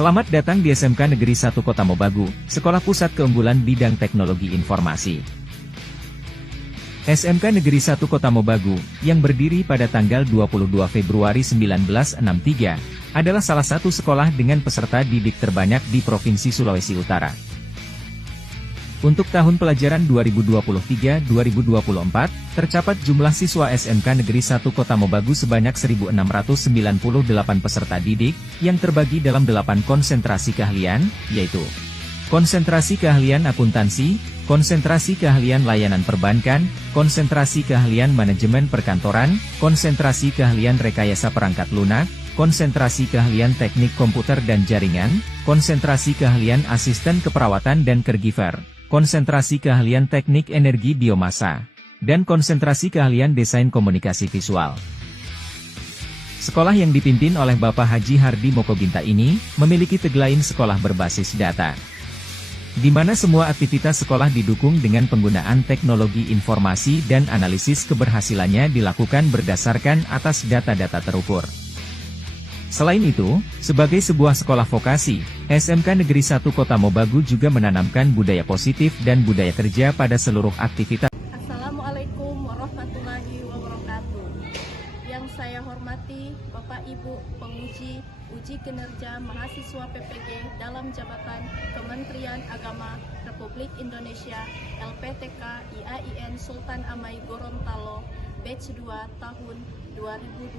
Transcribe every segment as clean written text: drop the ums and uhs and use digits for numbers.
Selamat datang di SMK Negeri 1 Kota Mobagu, Sekolah Pusat Keunggulan Bidang Teknologi Informasi. SMK Negeri 1 Kota Mobagu, yang berdiri pada tanggal 22 Februari 1963, adalah salah satu sekolah dengan peserta didik terbanyak di Provinsi Sulawesi Utara. Untuk tahun pelajaran 2023-2024, tercatat jumlah siswa SMK Negeri 1 Kota Mobagu sebanyak 1.698 peserta didik, yang terbagi dalam 8 konsentrasi keahlian, yaitu konsentrasi keahlian akuntansi, konsentrasi keahlian layanan perbankan, konsentrasi keahlian manajemen perkantoran, konsentrasi keahlian rekayasa perangkat lunak, konsentrasi keahlian teknik komputer dan jaringan, konsentrasi keahlian asisten keperawatan dan caregiver, konsentrasi keahlian teknik energi biomasa, dan konsentrasi keahlian desain komunikasi visual. Sekolah yang dipimpin oleh Bapak Haji Hardi Mokoginta ini, memiliki tagline sekolah berbasis data, di mana semua aktivitas sekolah didukung dengan penggunaan teknologi informasi dan analisis keberhasilannya dilakukan berdasarkan atas data-data terukur. Selain itu, sebagai sebuah sekolah vokasi, SMK Negeri 1 Kota Mobagu juga menanamkan budaya positif dan budaya kerja pada seluruh aktivitas. Assalamualaikum warahmatullahi wabarakatuh. Yang saya hormati Bapak Ibu penguji uji kinerja mahasiswa PPG dalam jabatan Kementerian Agama Republik Indonesia LPTK IAIN Sultan Amai Gorontalo Batch 2 tahun 2024.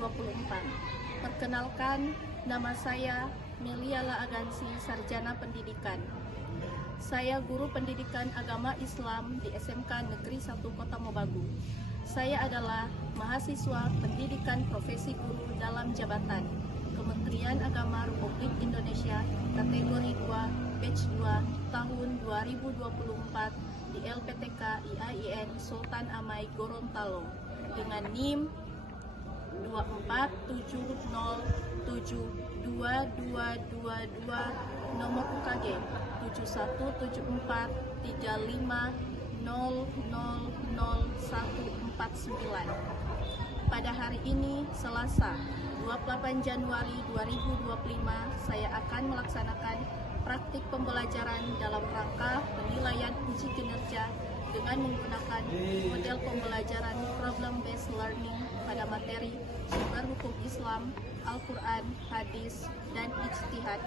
Perkenalkan, nama saya Meliala Agansi, Sarjana Pendidikan. Saya guru pendidikan agama Islam di SMK Negeri 1 Kota Mobagu. Saya adalah mahasiswa pendidikan profesi guru dalam jabatan Kementerian Agama Republik Indonesia kategori 2 batch 2 tahun 2024 di LPTK IAIN Sultan Amai Gorontalo dengan NIM 247072222, nomor UKG 717435000149. Pada hari ini, Selasa, 28 Januari 2025, saya akan melaksanakan praktik pembelajaran dalam rangka penilaian uji kinerja dengan menggunakan model pembelajaran problem-based learning pada materi sumber hukum Islam, Al-Quran, Hadis, dan Ijtihad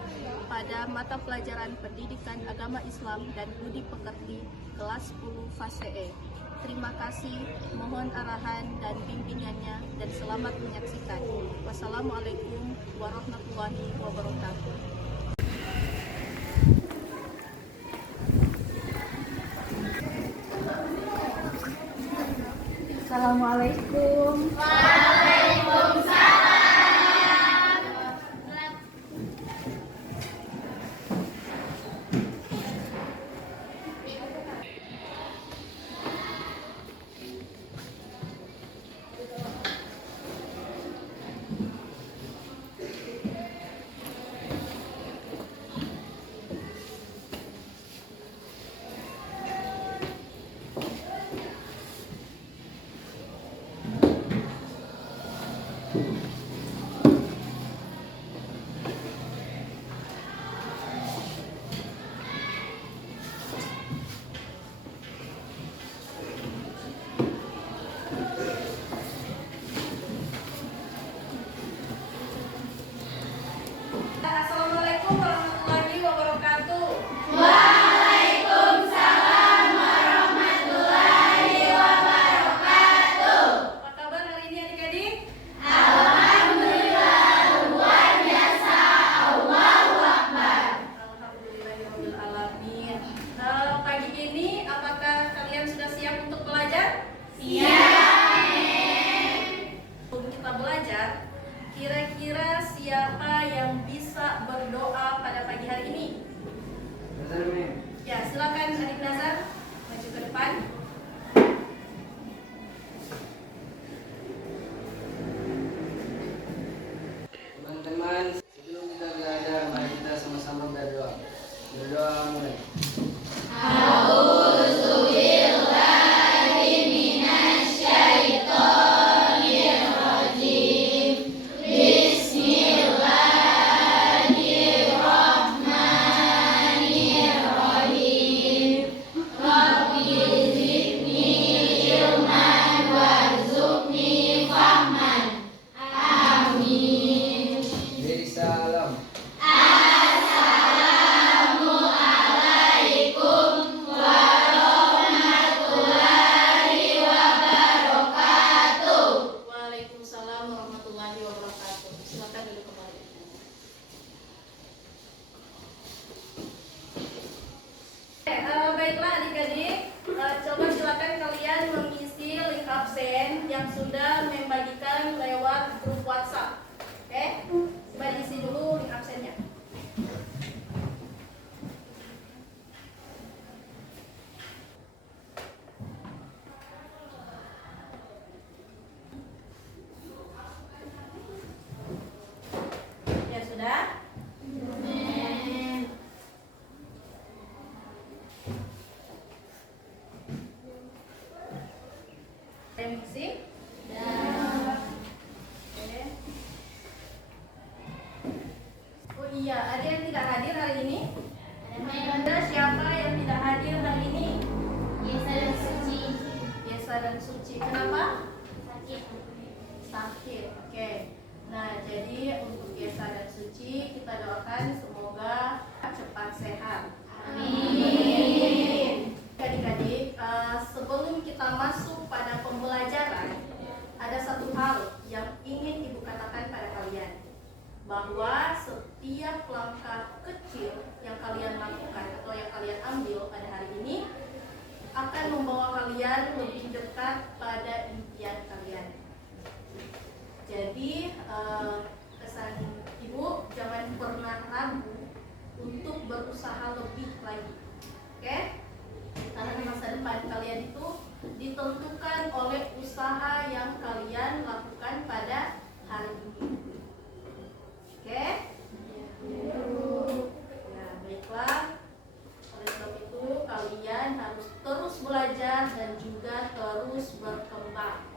pada mata pelajaran pendidikan agama Islam dan budi pekerti kelas 10 fase E. Terima kasih, mohon arahan dan bimbingannya, dan selamat menyaksikan. Wassalamualaikum warahmatullahi wabarakatuh. Assalamualaikum. Assalamualaikum warahmatullahi wabarakatuh. Waalaikumsalam warahmatullahi wabarakatuh. Apa kabar hari ini adik-adik? Alhamdulillah luar biasa. Allahu Akbar. Alhamdulillahirabbil alamin. Pagi ini apakah kalian sudah siap untuk belajar? Siap. Sebelum kita belajar, kira-kira siapa yang bisa berdoa pada pagi hari ini? Ya, silakan adik Nazar maju ke depan. Teman-teman, sebelum kita belajar, mari kita sama-sama berdoa. Berdoa mulai. Bismillahirrahmanirrahim. warahmatullahi wabarakatuh. Silakan duduk kembali. Baiklah adik-adik, coba silakan kalian mengisi link absen yang sudah membagikan lewat grup WhatsApp. Oke, coba diisi dulu link absennya. Ya sudah. Remisi? Oke. Oh iya, ada yang tidak hadir hari ini? Ada siapa yang tidak hadir hari ini? Yesa dan Suci. Yesa dan Suci. Kenapa? Sakit. Sakit. Oke. Nah, jadi untuk Yesa dan Suci kita doakan semoga cepat sehat. Amin. Adik-adik, sebelum kita masuk pada pembelajaran, ada satu hal yang ingin Ibu katakan pada kalian, bahwa setiap langkah kecil yang kalian lakukan atau yang kalian ambil pada hari ini akan membawa kalian lebih dekat pada impian kalian. Jadi pesan Ibu, jangan pernah ragu untuk berusaha lebih lagi. Oke? Karena masa depan kalian itu ditentukan oleh usaha yang kalian lakukan pada hari ini. Oke? Nah, baiklah. Oleh sebab itu kalian harus terus belajar dan juga terus berkembang.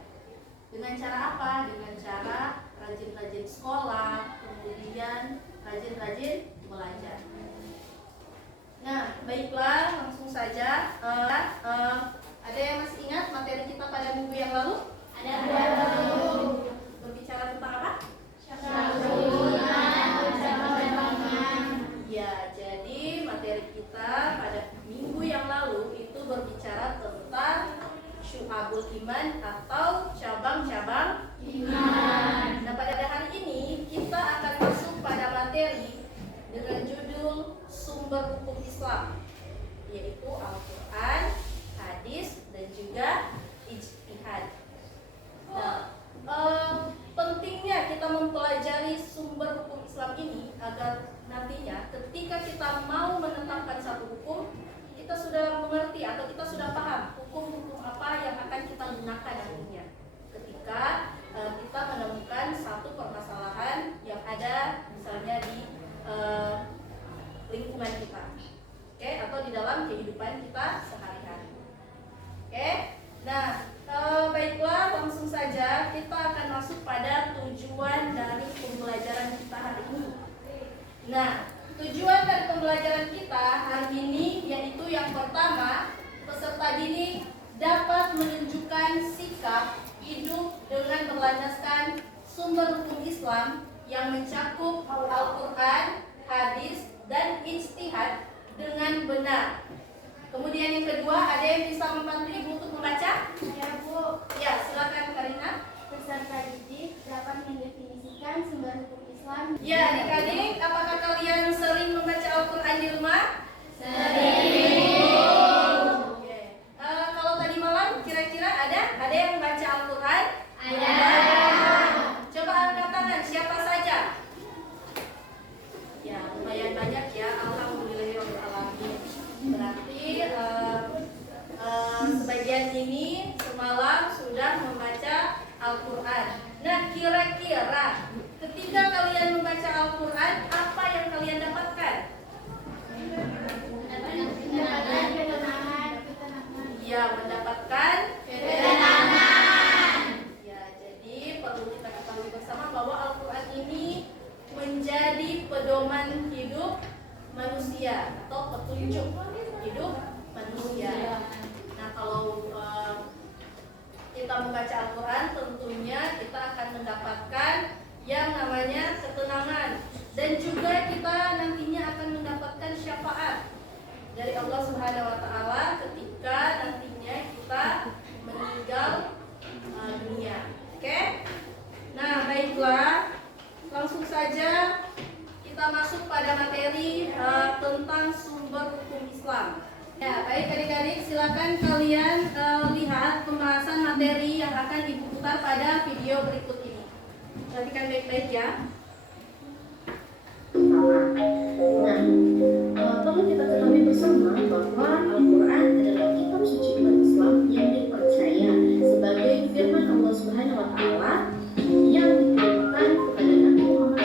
Dengan cara apa? Dengan cara rajin-rajin sekolah, kemudian rajin-rajin belajar. Nah, baiklah, langsung saja. Ada yang masih ingat materi kita pada minggu yang lalu? Ada. Berbicara tentang apa? Syabrunan, percambangan. Ya, jadi materi kita pada minggu yang lalu itu berbicara tentang syu'abul iman atau cabang-cabang Iman. Nah, pada hari ini kita akan masuk pada materi dengan judul sumber hukum Islam, yaitu Al-Quran, hadis, dan juga ijtihad. Nah, pentingnya kita mempelajari sumber hukum Islam ini agar nantinya ketika kita mau menetapkan satu hukum, kita sudah mengerti atau kita sudah paham hukum-hukum apa yang akan kita gunakan nantinya ketika kita menemukan satu permasalahan yang ada misalnya di lingkungan kita, oke, atau di dalam kehidupan kita sehari-hari. Oke, nah baiklah, langsung saja kita akan masuk pada tujuan dari pembelajaran kita hari ini. Nah, tujuan dari pembelajaran kita hari ini yaitu yang pertama, peserta didik dapat menunjukkan sikap hidup dengan berlandaskan sumber hukum Islam yang mencakup Al-Quran, hadis, dan ijtihad dengan benar. Kemudian yang kedua, ada yang bisa membantu Ibu untuk membaca? Ya, Bu. Ya, silakan Karina. Peserta didik dapat mendefinisikan sumber hukum Islam. Ya, adik-adik, apakah kalian sering membaca Al-Quran di rumah? Sering. Oke. Kalau tadi malam kira-kira ada yang membaca Al-Quran? Ada. Coba angkat tangan, siapa saja? Ya, lumayan banyak ya. Alhamdulillahirobbilalamin. Berarti sebagian ini semalam sudah membaca Al-Quran. Nah, kira-kira ketika kalian membaca Al-Quran, apa yang kalian dapatkan? Ya, mendapatkan ketenangan. Ya, jadi perlu kita ketahui bersama bahwa Al-Quran ini menjadi pedoman hidup manusia atau petunjuk hidup manusia. Nah, kalau kita membaca Al-Quran, tentunya kita akan mendapatkan yang namanya ketenangan, dan juga kita nantinya akan mendapatkan syafaat dari Allah Subhanahu wa taala ketika nantinya kita meninggal dunia. Oke? Nah, baiklah. langsung saja kita masuk pada materi tentang sumber hukum Islam. Ya, baik adik-adik, silakan kalian lihat pembahasan materi yang akan Ibu putar pada video berikut ini. Perhatikan baik-baik ya. Perlu kita ketahui bersama bahwa Al-Quran adalah kitab suci umat Islam yang dipercaya sebagai firman Allah Subhanahu wa Ta'ala yang diturunkan kepada Nabi Muhammad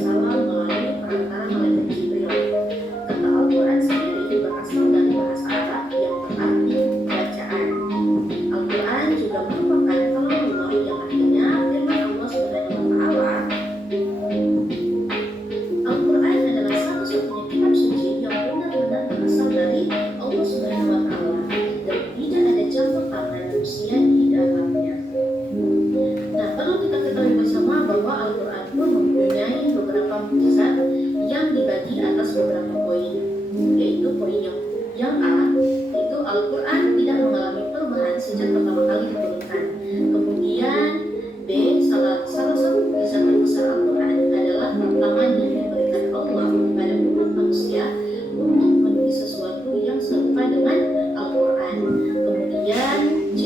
SAW melalui perantara malaikat Jibril. Kata Al-Quran sendiri berasal dari bahasa Arab yang berarti bacaan. Al-Quran juga merupakan kalamullah yang artinya firman Allah Subhanahu wa Ta'ala. Al-Quran adalah satu-satunya kitab suci yang benar-benar berasal dari Allah Subhanahu wa Ta'ala dan tidak ada campur tangan manusia di dalamnya. Nah, perlu kita ketahui bersama bahwa Al-Quran pun mempunyai beberapa mukjizat yang dibagi atas beberapa poin, yaitu poin yang A, yaitu Al-Quran tidak mengalami perubahan sejak pertama kali diturunkan. Kemudian B, salah satu mukjizat terbesar Al-Quran adalah tantangan yang diberikan Allah kepada umat manusia untuk menulis sesuatu yang serupa dengan Al-Quran. Kemudian C,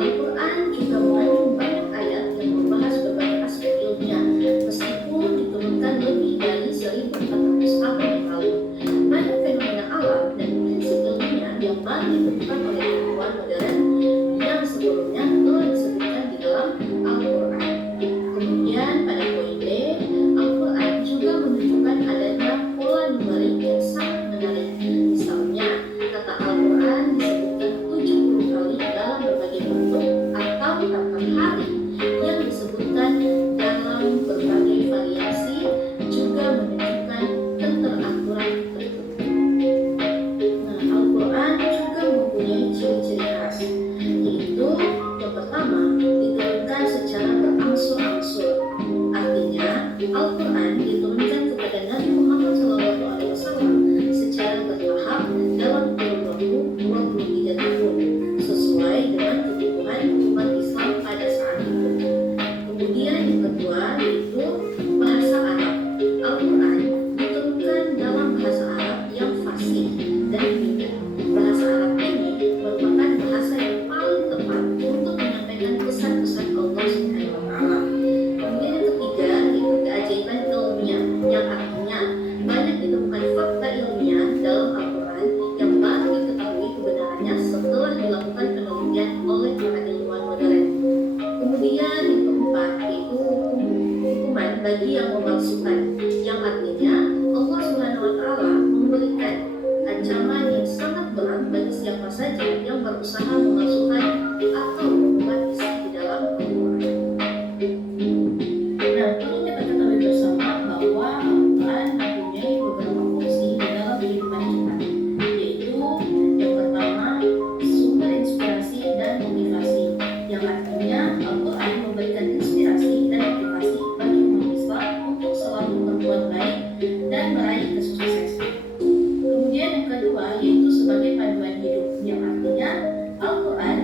Al-Quran juga mengandung banyak ayat yang membahas berbagai aspek ilmiah meskipun diturunkan lebih dari 1400 tahun yang lalu. Banyak fenomena alam dan prinsip ilmiah yang baru ditemukan oleh ilmuwan modern yang sebelumnya telah disebutkan di dalam Al-Quran. Kemudian pada poin D, Al-Quran juga menunjukkan adanya pola numerik yang sangat menarik. Misalnya, kata Al-Quran disebutkan 70 kali dalam berbagai bentuk atau kata hari yang disebutkan dalam berbagai variasi juga menunjukkan keteraturan tertentu. Nah, Al-Quran juga mempunyai ciri-ciri khas, yaitu yang pertama, diturunkan secara berangsur-angsur. Artinya, Al-Quran diturunkan kepada Nabi Muhammad SAW secara bertahap dalam kurun waktu 23 tahun, sesuai dengan kebutuhan umat Islam pada saat itu. Kemudian yang kedua, yaitu bahasa Arab. Al-Quran diturunkan dalam bahasa Arab yang fasih dan ringan. Bahasa Arab ini merupakan bahasa yang paling tepat untuk menyampaikan pesan-pesan Allah Subhanahu wa Ta'ala. Kemudian yang ketiga, yaitu keajaiban ilmiah, yang artinya banyak ditemukan fakta ilmiah dalam Al-Quran yang baru diketahui kebenarannya setelah dilakukan penelitian oleh para ilmuwan modern. Kemudian yang keempat, yaitu hukuman bagi yang memalsukan, yang artinya Allah Subhanahu wa Ta'ala memberikan ancaman yang sangat berat bagi siapa saja yang berusaha memalsukan atau membuat isi di dalam Al-Quran. Nah, perlu kita ketahui bersama bahwa Al-Quran mempunyai beberapa fungsi di dalam kehidupan kita, yaitu yang pertama, sumber inspirasi dan motivasi, yang artinya Al-Quran memberikan inspirasi dan motivasi bagi umat Islam untuk selalu berbuat baik dan meraih kesuksesan. Kemudian yang kedua, yaitu sebagai panduan hidup, yang artinya Al-Quran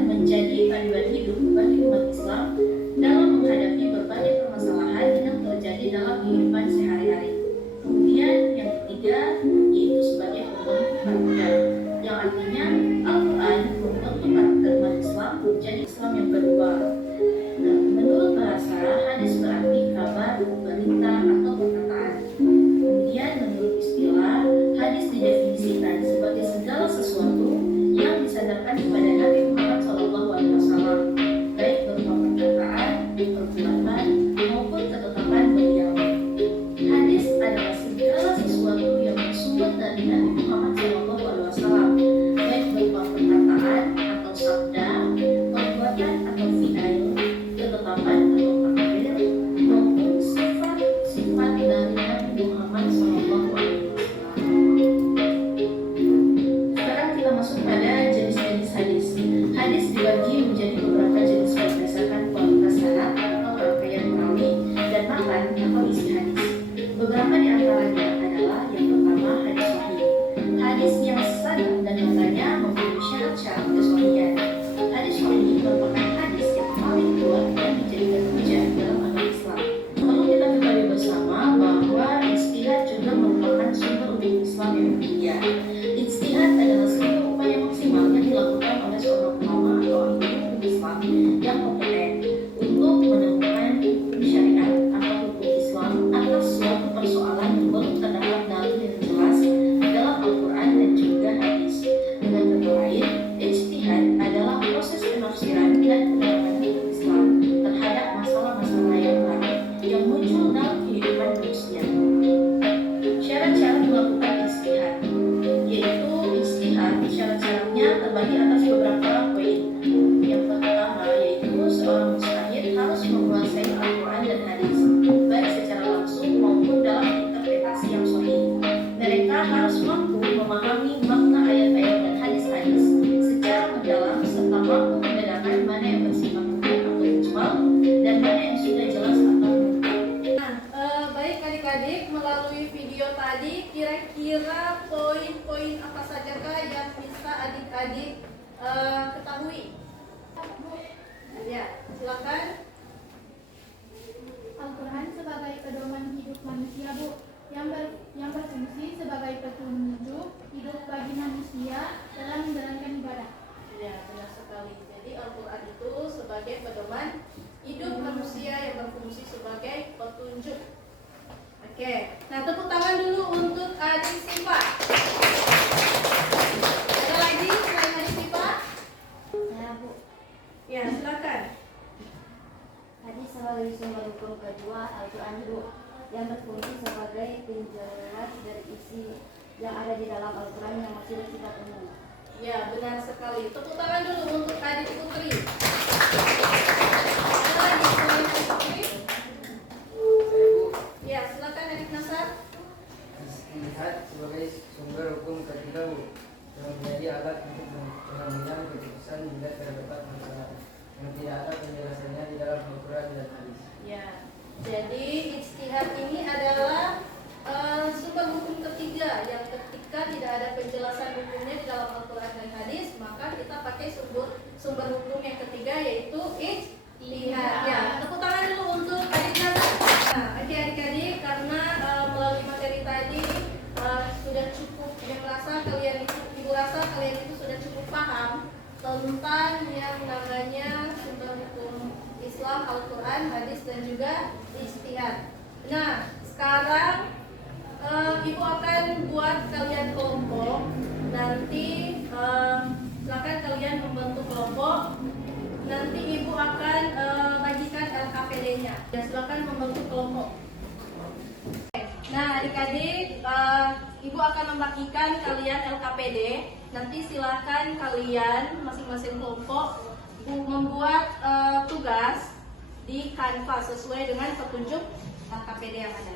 video tadi, kira-kira poin-poin apa sajakah yang bisa adik-adik ketahui? Ya, silakan. Al-Quran sebagai pedoman hidup manusia, Bu, yang berfungsi sebagai petunjuk hidup bagi manusia dalam menjalankan ibadah. Ya, benar sekali. Jadi Al-Quran itu sebagai pedoman hidup manusia yang berfungsi sebagai petunjuk. Oke, nah tepuk tangan dulu untuk adik Siva. Ada lagi selain adik Siva? Ya, Bu. Ya, silakan. Hadis sebagai sumber hukum kedua Al-Quran, Bu, yang berfungsi sebagai penjelas dari isi yang ada di dalam Al-Quran yang masih bersifat umum. Ya, benar sekali. Tepuk tangan dulu untuk adik Putri. Ada lagi selain adik Putri? Saya Bu, Ya, silakan adik Nasar. istihad sebagai sumber hukum ketiga Bu, yang menjadi alat untuk pengambilan keputusan bila terdapat masalah yang tidak ada penjelasannya di dalam Al-Quran dan hadis. Ya, jadi ijtihad ini adalah sumber hukum ketiga yang ketika tidak ada penjelasan hukumnya di dalam Al-Quran dan hadis, maka kita pakai sumber hukum yang ketiga yaitu ijtihad. Ya, tepuk tangan dulu untuk adik Nasar. Nah, oke adik-adik, karena melalui materi tadi sudah cukup, ibu rasa kalian itu sudah cukup paham tentang yang namanya sumber hukum Islam, Al-Quran, hadis dan juga ijtihad. Nah, sekarang ibu akan buat kalian kelompok. Nanti silakan kalian membentuk kelompok. Nanti ibu akan bagikan LKPD-nya. Ya, silakan membentuk kelompok. Nah, adik-adik, ibu akan membagikan kalian LKPD. Nanti silakan kalian masing-masing kelompok membuat tugas di Canva sesuai dengan petunjuk LKPD yang ada.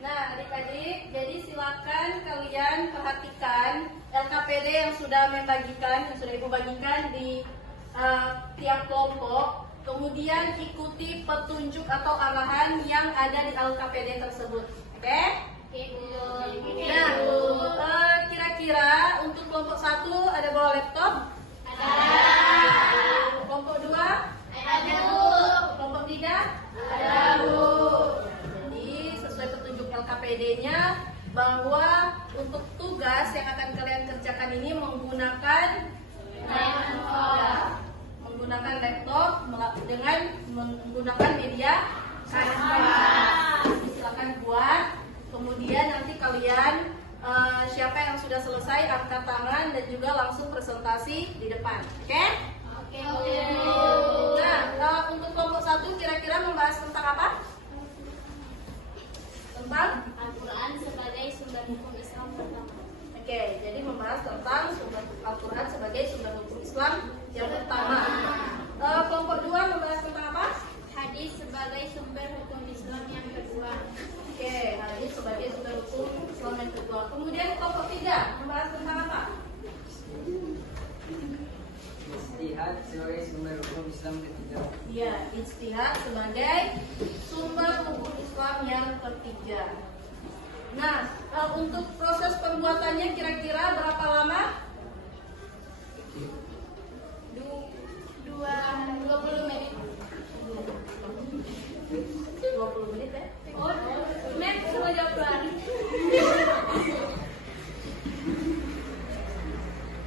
Nah, adik-adik, jadi silakan kalian perhatikan LKPD yang sudah ibu bagikan di tiap kelompok. Kemudian ikuti petunjuk atau arahan yang ada di LKPD tersebut. Oke? Nah, kira-kira untuk kelompok 1 ada bawa laptop? Ada. Kelompok 2? Ada, Bu. Kelompok 3? Ada, Bu. Jadi sesuai petunjuk LKPD-nya bahwa untuk tugas yang akan kalian kerjakan ini menggunakan laptop dengan menggunakan media Canva. Silakan buat. Kemudian nanti kalian siapa yang sudah selesai angkat tangan dan juga langsung presentasi di depan. Oke? Oke. Nah, untuk kelompok 1 kira-kira membahas tentang apa? Tentang Al-Quran sebagai sumber hukum Islam pertama. Oke, jadi membahas tentang sumber Al-Quran sebagai sumber hukum Islam yang pertama. Kelompok 2 membahas tentang apa? Hadis sebagai sumber hukum Islam yang kedua. Oke, hadis sebagai sumber hukum Islam yang kedua. Kemudian kelompok 3 membahas tentang apa? Istihad sebagai sumber hukum Islam ketiga. Ya, ijtihad sebagai sumber hukum Islam yang ketiga. Nah, untuk proses pembuatannya kira-kira berapa lama? 20 menit. 20 menit ya? Oh, Mek, semua jawaban.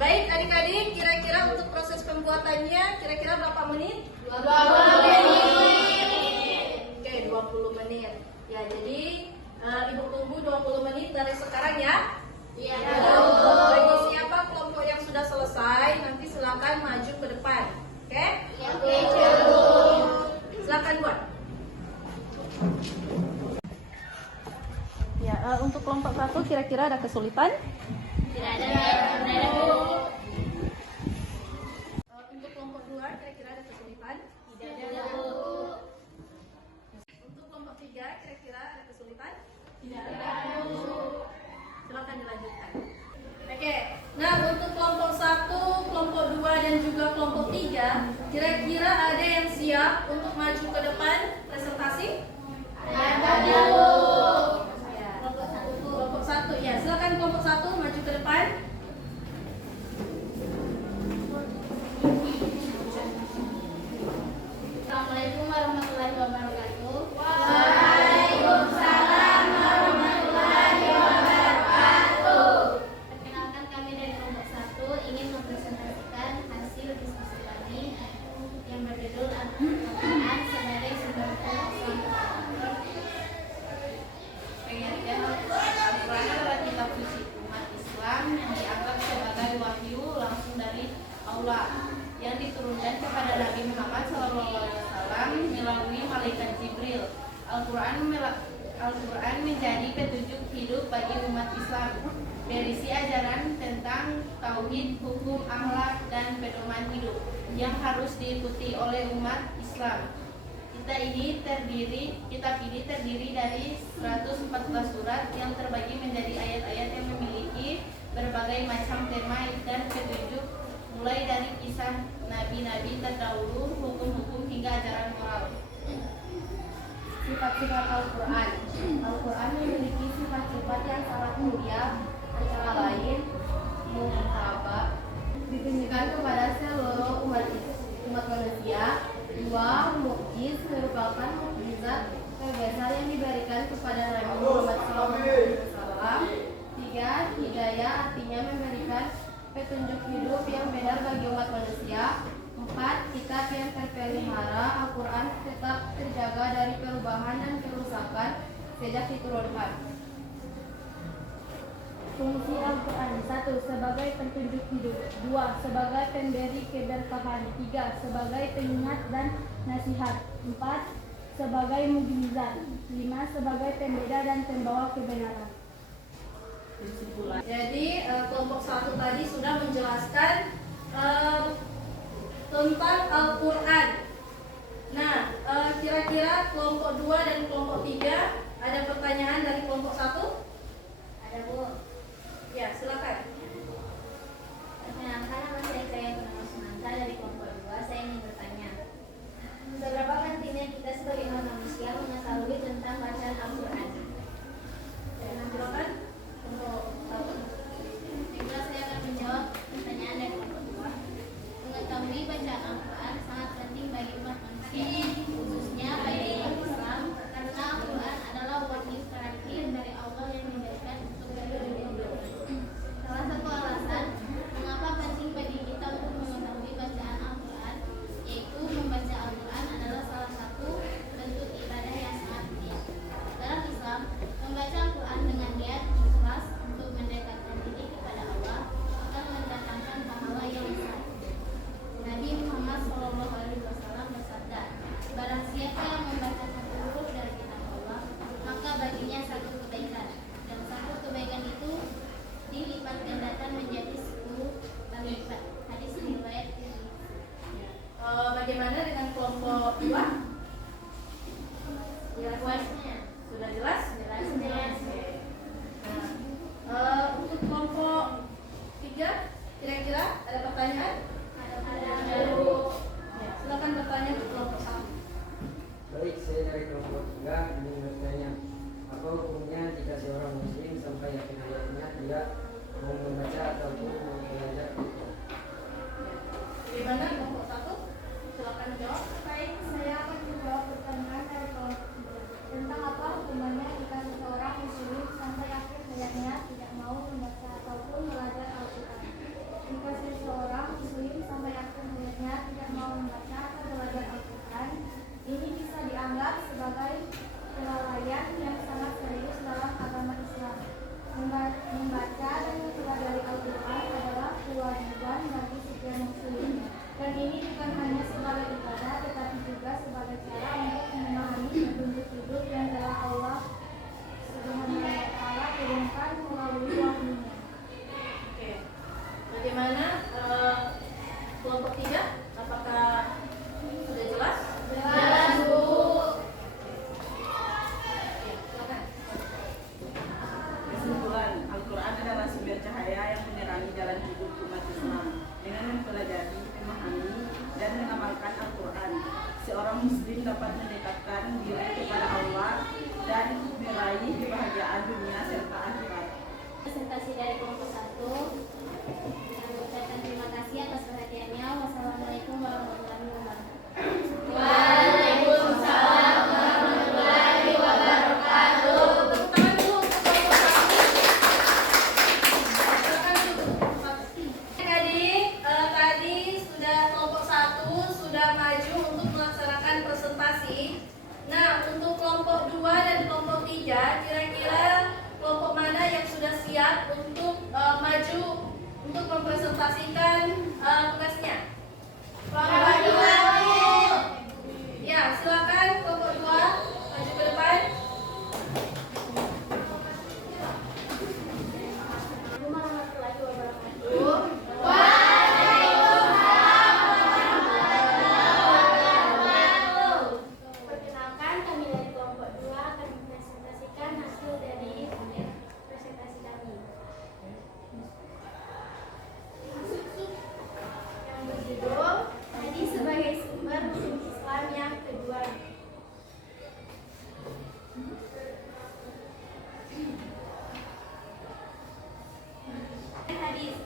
Baik adik-adik, kira-kira untuk proses pembuatannya kira-kira berapa menit? 20 menit. Oke, 20 menit. Ya, jadi ibu tunggu 20 menit dari sekarang ya. Iya. Bagi siapa kelompok yang sudah selesai, nanti silakan maju ke depan. Oke? Oke, Silakan buat. Ya, untuk kelompok 1 kira-kira ada kesulitan? Tidak ada. Untuk kelompok 2 kira-kira ada kesulitan? Tidak ada. Untuk kelompok 3 kira-kira ada kesulitan? Tidak ada. Silakan dilanjutkan. Oke, nah untuk kelompok 1, kelompok 2, dan juga kelompok 3, kira-kira ada yang siap untuk maju ke depan presentasi? Ada, Bu. Ya, kelompok 1, ya silakan kelompok 1 maju ke depan. Assalamualaikum warahmatullahi wabarakatuh. Waalaikumsalam warahmatullahi wabarakatuh. Perkenalkan, kami dari kelompok 1 ingin mempresentasikan hasil diskusi kami yang berjudul Al-Quran sebagai sumber Islam. Pengertian Al-Quran adalah kitab suci umat Islam yang dianggap sebagai wahyu langsung dari Allah yang diturunkan kepada Nabi Muhammad SAW melalui malaikat Jibril. Al-Quran menjadi petunjuk hidup bagi umat Islam, berisi ajaran tentang tauhid, hukum, akhlak, dan pedoman hidup yang harus diikuti oleh umat Islam. Kitab ini terdiri dari 114 surat yang terbagi menjadi ayat-ayat yang memiliki berbagai macam tema dan petunjuk, mulai dari kisah nabi-nabi terdahulu, hukum-hukum hingga ajaran moral. Sifat-sifat Al-Quran. Al-Quran memiliki sifat-sifat yang sangat mulia, antara lain muhtabah, ditunjukkan kepada seluruh umat manusia. 2. Mukjiz, merupakan mukjizat terbesar yang diberikan kepada Nabi Muhammad SAW. 3. Hidayah, artinya memberikan petunjuk hidup yang benar bagi umat manusia. 4. Kitab yang terpelihara. Al-Quran tetap terjaga dari perubahan dan kerusakan sejak diturunkan. Fungsi Al-Quran: 1. Sebagai petunjuk hidup. 2. Sebagai pemberi keberkahan. 3. Sebagai pengingat dan nasihat. 4. Sebagai mukjizat. 5. Sebagai pembeda dan pembawa kebenaran. Jadi kelompok 1 tadi sudah menjelaskan tentang Al-Quran. Nah, kira-kira kelompok 2 dan kelompok 3 ada pertanyaan dari kelompok 1? Ada, Bu. Ya, silakan. Perkenalkan, nama saya Purnama Sumanta dari kelompok 2. Saya ingin bertanya, seberapa pentingnya kita sebagai umat manusia mengetahui tentang bacaan Al-Quran? Silakan. Untuk Baiklah, saya akan menjawab pertanyaan dari kelompok 2. Mengetahui bacaan Al-Quran sangat penting bagi umat manusia, khususnya bagi umat Islam, karena Al-Quran adalah wahyu terakhir dari Allah yang diberikan untuk hidup. Salah satu alasan mengapa penting bagi kita untuk mengetahui bacaan Al-Quran, yaitu membaca Al-Quran adalah salah satu bentuk ibadah yang sangat mulia. Dalam Islam, membaca Al-Quran dengan niat ikhlas untuk mendekatkan diri kepada Allah akan mendatangkan pahala yang besar. Nabi Muhammad SAW bersabda, barang siapa yang membaca satu huruf dari kitab Allah, maka baginya satu kebaikan, dan satu kebaikan itu dilipat gandakan menjadi 10 kali lipat. Hadis riwayat Tirmidzi. bagaimana dengan kelompok 2? Jelasnya. Sudah jelas? Jelas. Nah, untuk kelompok 3 kira-kira ada pertanyaan? Ada. Ya, silakan bertanya ke kelompok 1. Baik, saya dari kelompok 3 ingin bertanya, apa hukumnya jika seorang muslim sampai akhir hayatnya tidak mau membaca ataupun mau belajar? Bagaimana kelompok 1? Silakan jawab. Baik, saya akan menjawab pertanyaan dari kelompok 3. Tentang apa hukumannya jika seseorang muslim sampai akhir hayatnya tidak mau membaca ataupun belajar Al-Quran. Jika seseorang muslim sampai akhir hayatnya tidak mau membaca atau belajar Al-Quran, ini bisa dianggap sebagai kelalaian yang sangat serius dalam agama Islam. Membaca dan mempelajari Al-Quran adalah kewajiban bagi setiap muslim, dan ini bukan hanya sebagai ibadah, tetapi diri kepada Allah dan meraih kebahagiaan dunia serta akhirat. Presentasi dari kelompok 1. Kami ucapkan terima kasih atas perhatiannya. Wassalamualaikum warahmatullahi wabarakatuh. Waalaikumsalam warahmatullahi wabarakatuh. Adik-adik, tadi sudah kelompok 1 sudah maju untuk melaksanakan presentasi. Nah, untuk kelompok 2 dan kelompok 3, kira-kira kelompok mana yang sudah siap untuk maju untuk mempresentasikan tugasnya? Kelompok 2. Ya, silakan kelompok 2 maju ke depan. Assalamualaikum warahmatullahi wabarakatuh. Perkenalkan, kami dari kelompok 2 akan mempresentasikan hasil dari presentasi kami yang berjudul Hadis sebagai sumber hukum Islam yang kedua. Hadis.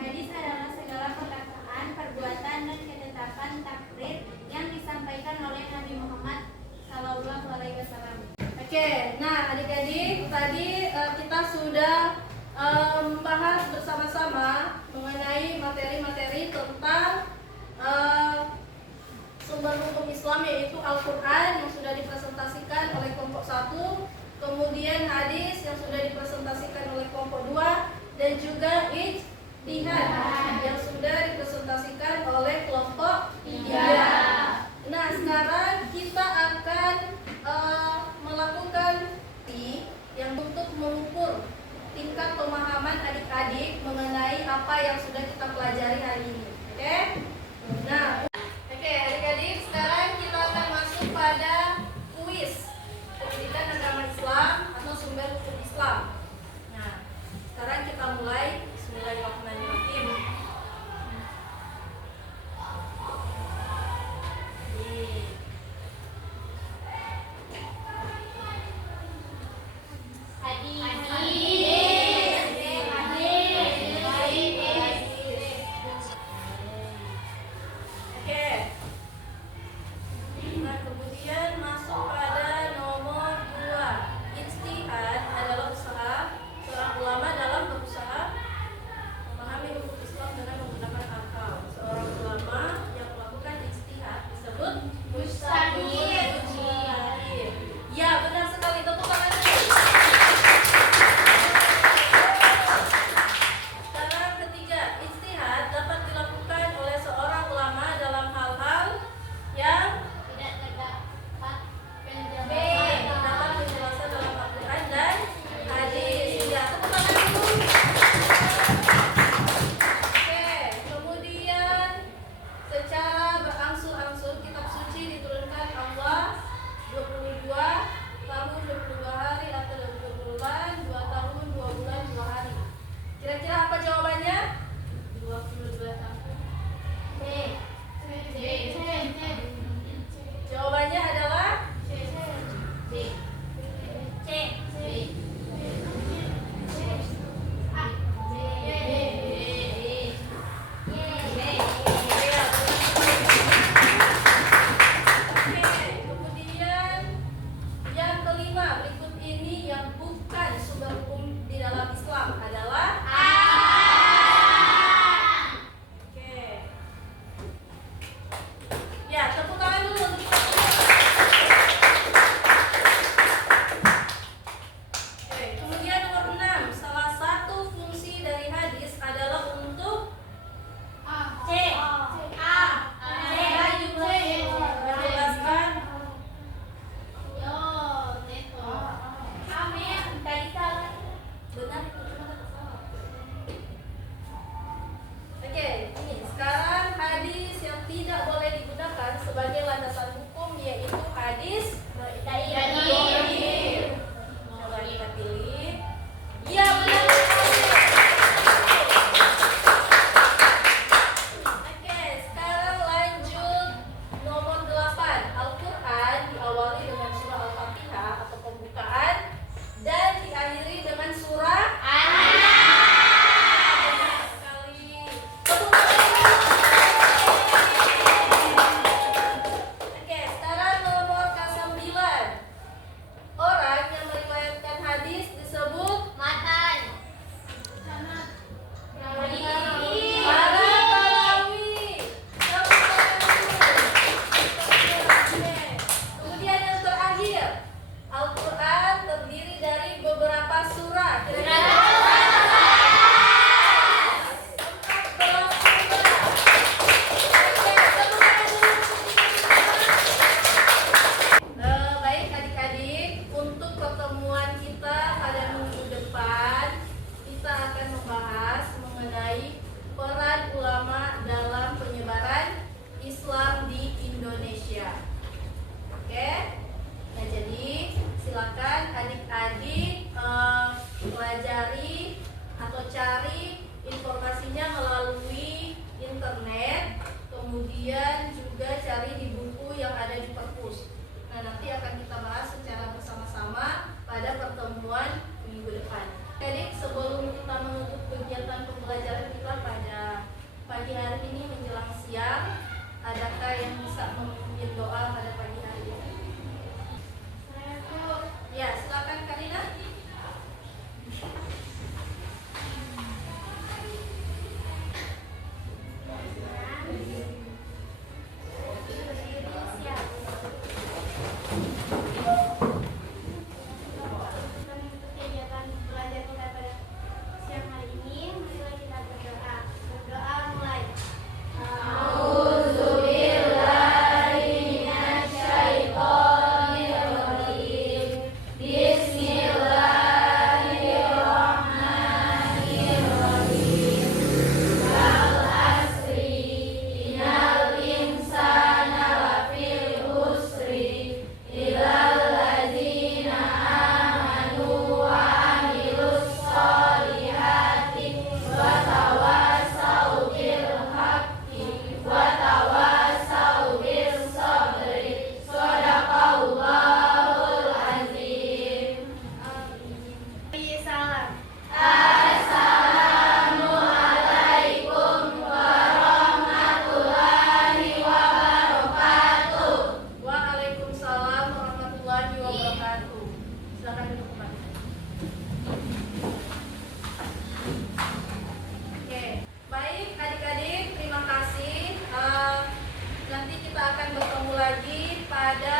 Hadis adalah segala perkataan, perbuatan, dan ketetapan takrir yang disampaikan oleh Nabi Muhammad SAW. Oke, nah adik-adik, tadi kita sudah membahas bersama-sama mengenai materi-materi tentang sumber hukum Islam, yaitu Al-Quran yang sudah dipresentasikan oleh kelompok 1, kemudian hadis yang sudah dipresentasikan oleh kelompok 2, dan juga ijtihad yang sudah dipresentasikan oleh kelompok 3. Nah, sekarang kita akan melakukan yang untuk mengukur tingkat pemahaman adik-adik mengenai apa yang sudah kita pelajari hari ini. Oke? Nah, adik-adik, sekarang kita akan masuk pada kuis pendidikan agama Islam atau sumber hukum Islam. Nah, sekarang kita mulai. Bismillahirrahmanirrahim. kepada